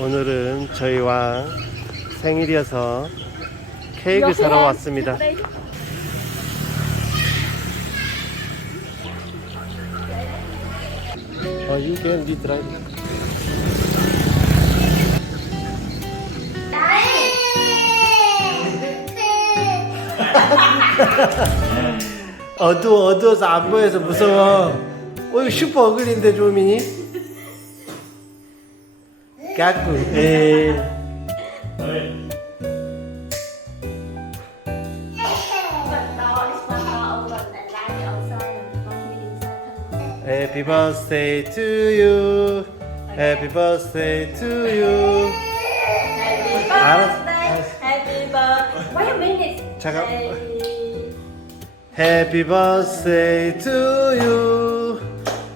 오늘은 저희 왕 생일이어서 케이크 사러 왔습니다. 어, you can be drive. 어두워 어두워서 안 보여서 무서워. 어 이거 슈퍼 어글린데 조민이. 까꿍. 에. Happy birthday to you. Happy birthday to you. 알았어. Happy birthday. Wait a minute. 잠깐. Happy birthday to you.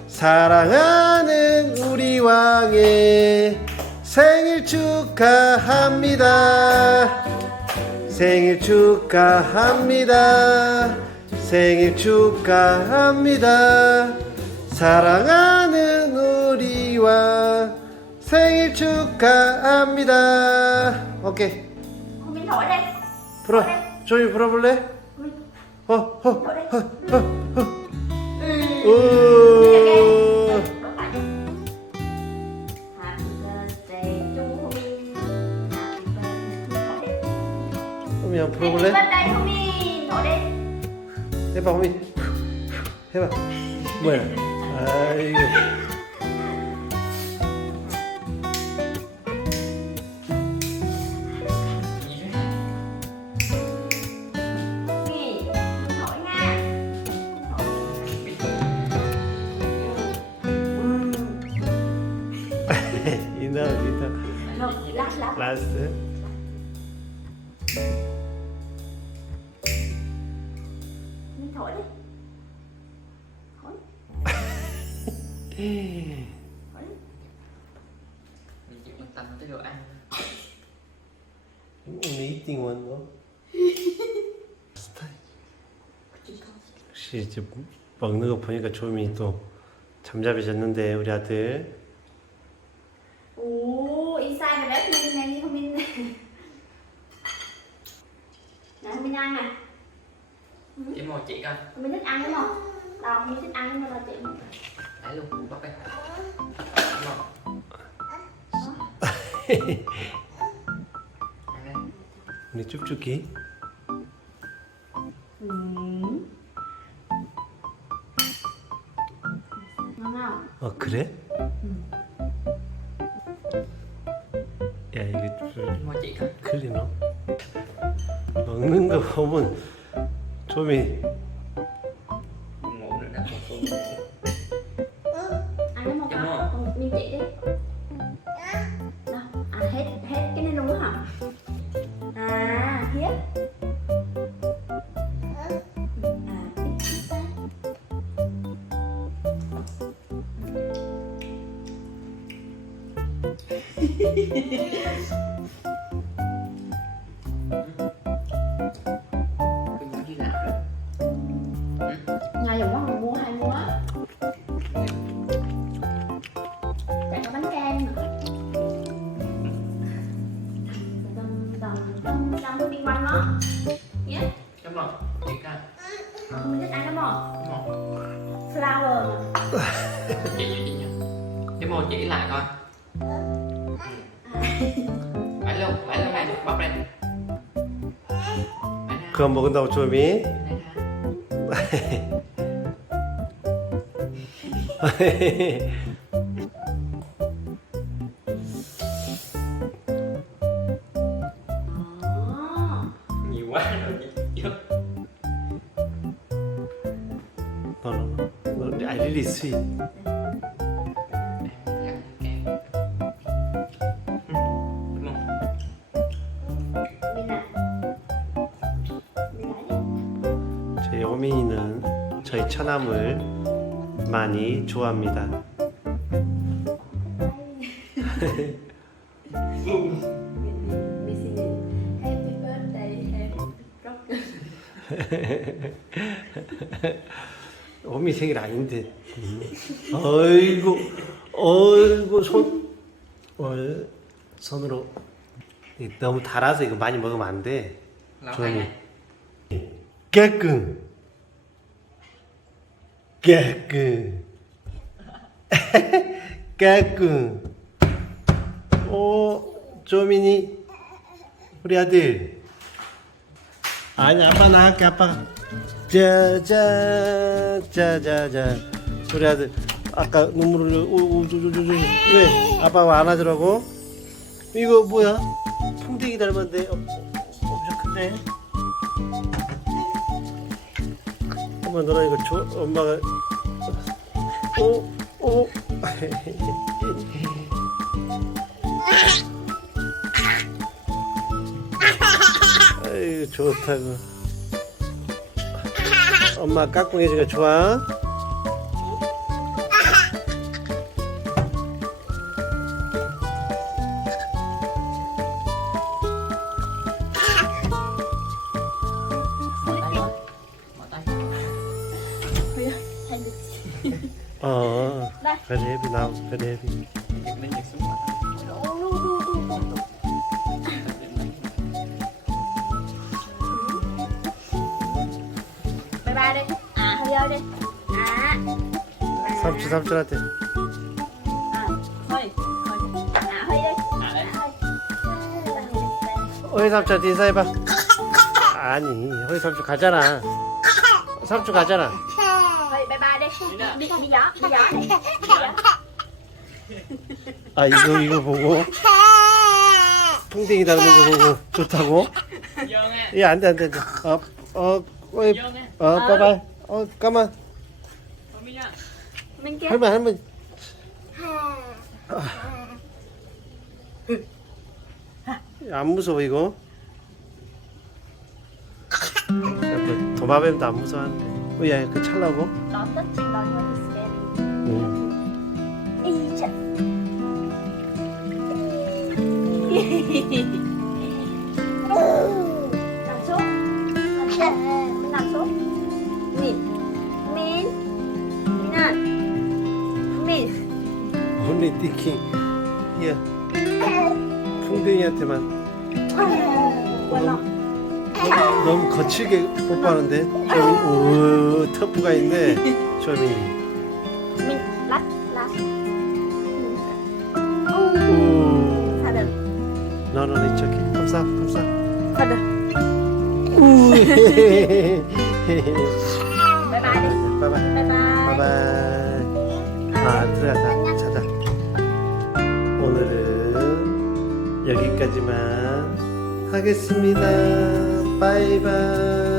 사랑하는 우리 왕의 생일 축하합니다. 생일 축하합니다. 생일 축하합니다. 사랑하는 우리 왕 생일 축하합니다. 오케이. Minh thổi đây. 불어. 조이 불어볼래? 어, 어, 어, 어, 어. 오. 호미 한번 Happy 불어볼래? birthday to Minh. Thổi đi. 해봐, 호미. 해봐. 뭐야? 아이고. Minh, thổi nha. 이나, 이나. Được, lát lát. 라스트. Thổi. Thổi đi. mình chỉ quan tâm tới đồ ăn 오늘 이팅 원 거. 스타일. 역시 이제 먹는 거 보니까 조미 또 잠잡으셨는데 우리 아들. Minh này không Minh này. Này không Minh ăn nè. Chỉ một chị coi Minh thích ăn đúng không? Không Minh thích ăn nhưng mà chị lấy luôn bóc đây 우리. Ngon không? 어 그래? 야 이게 좀 클리너? 먹는 거 보면 조미 ngủ được đặt một số Ăn cái một Dạ không. Chị đi. Đâu, ăn hết hết cái này luôn á hả? À, hiếp. À, thích thích. cái Nhà dùng quá không mua hai mua á. Chạy có bánh kem nữa. Tầm tầm tầm tầm tôi đi quanh nó. Nhé. đúng không chị coi Không mình thích ăn đúng không? đúng không Flower mà. chị chị chị cái một chỉ lại coi phải luôn phải luôn này bóc đây phải ra 그거 먹은다고 조미? หิวว่าเราเยอะ No, no, no. I really see. 천함을 많이 좋아합니다. 어미 생일 아닌데. 아이고, 어이구, 손, 손으로 너무 달아서 이거 많이 먹으면 안 돼. 조용히. 깨끗. 깨끔 깨끔 오 조민이 우리 아들. 아니 아빠 나 할게 아빠. 짜자잔 우리 아들. 아까 눈물 흘려. 오오저저저왜? 아빠가 안아주라고? 이거 뭐야? 풍뎅이 닮았는데. 어, 어, 엄청 큰데 마 너랑 이거 줘 엄마가 오 오. 아이고 좋다고 엄마 깍꿍 해주니까 좋아 Đu, đu, đu, đu. Bye bye đi. À, hơi ơi đi. À. 삼촌 삼촌한테 hơi. Đây, đây, đây. 허이 삼촌한테 인사해봐 아니 허이 삼촌 가잖아 삼촌 가잖아 Gió. 아 이거 이거 보고 풍뎅이 닮은 거 보고 좋다고. 예 안돼 안돼 안돼 어어 어이 Vô nha. 어어 까만. Bên kia. 할머니 할머니 안 무서워 이거 야, 도마뱀도 안 무서워하는데 어, 야그 찰라고 Đón Tết chị đón vô thì scary. 응. Y chà. nằm xuống nằm xuống Mình nằm xuống min min min min only thinking 야 풍뎅이한테만 quên rồi 너무 거칠게 뽀뽀하는데? 좀 오, 터프가 있네 오 sao được 너는 이쪽에. 감사 감사. được 우 바이바이. 바이바이. 아 들어가자 자자 오늘은 여기까지만 하겠습니다 바이바이